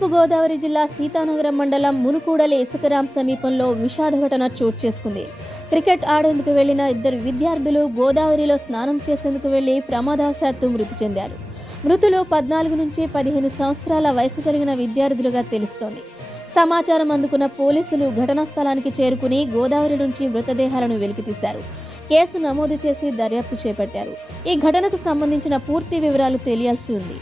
తూర్పుగోదావరి జిల్లా సీతానగరం మండలం మునుకూడలి ఇసుకరాం సమీపంలో విషాద ఘటన చోటు చేసుకుంది. క్రికెట్ ఆడేందుకు వెళ్లిన ఇద్దరు విద్యార్థులు గోదావరిలో స్నానం చేసేందుకు వెళ్లి ప్రమాదవశాత్తు మృతి చెందారు. మృతులు 14 నుంచి 15 సంవత్సరాల వయసు కలిగిన విద్యార్థులుగా తెలుస్తోంది. సమాచారం అందుకున్న పోలీసులు ఘటనా స్థలానికి చేరుకుని గోదావరి నుంచి మృతదేహాలను వెలికితీశారు. కేసు నమోదు చేసి దర్యాప్తు చేపట్టారు. ఈ ఘటనకు సంబంధించిన పూర్తి వివరాలు తెలియాల్సి ఉంది.